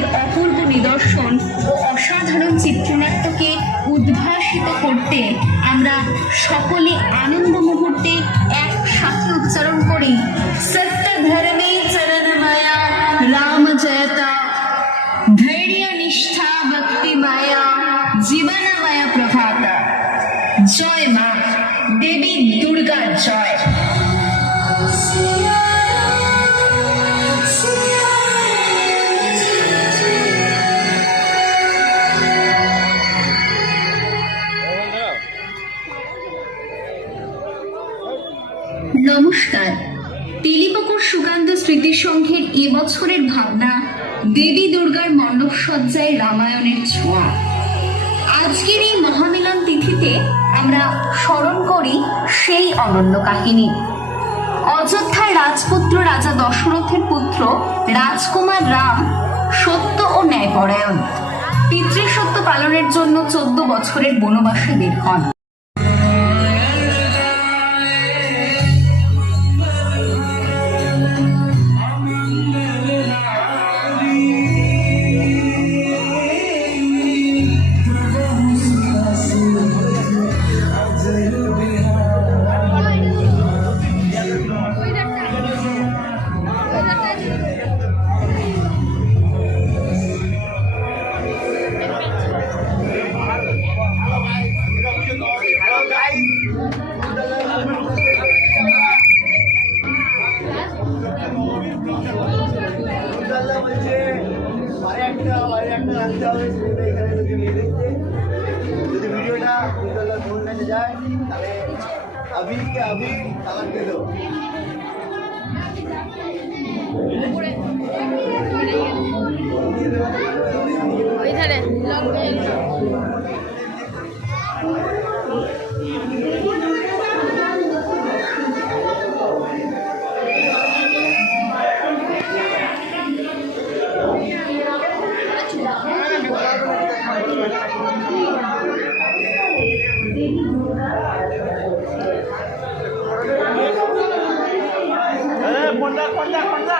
শক্তির অপূর্ব নিদর্শন ও অসাধারণ চিত্রনাট্যকে উদ্ভাসিত করতে আমরা সকলে আনন্দ মুহূর্তে একসাথে উচ্চারণ করি সত্য ধর্মে চরণমায়া রাম জয়তা ধৈর্য নিষ্ঠা ভক্তি মায়া জীবনময় প্রভাত। জয় মা দেবী দুর্গা জয়। নমস্কার, তেলিপুকুর সুকান্ত স্মৃতি সংঘের এবছরের ভাবনা দেবী দুর্গার মণ্ডপসজ্জায় রামায়ণের ছোঁয়া। আজকের এই মহামিলন তিথিতে আমরা স্মরণ করি সেই অনন্য কাহিনী। অযোধ্যার রাজপুত্র রাজা দশরথের পুত্র রাজকুমার রাম সত্য ও ন্যায়পরায়ণ। পিতৃসত্য পালনের জন্য 14 বছরের বনবাসে বের হন। যদি ভিডিওটা যায় তাহলে अभी তালাক দিয়ে দাও। ওইধারে Ponda.